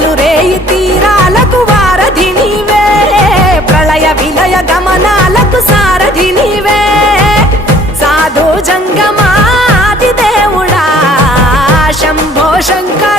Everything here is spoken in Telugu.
పగలు రేయి తీరాలకు వారధి నీవే, ప్రళయ విలయ గమనాలకు సారథి నీవే, సాధు జంగమాది దేవుడా శంభో శంకర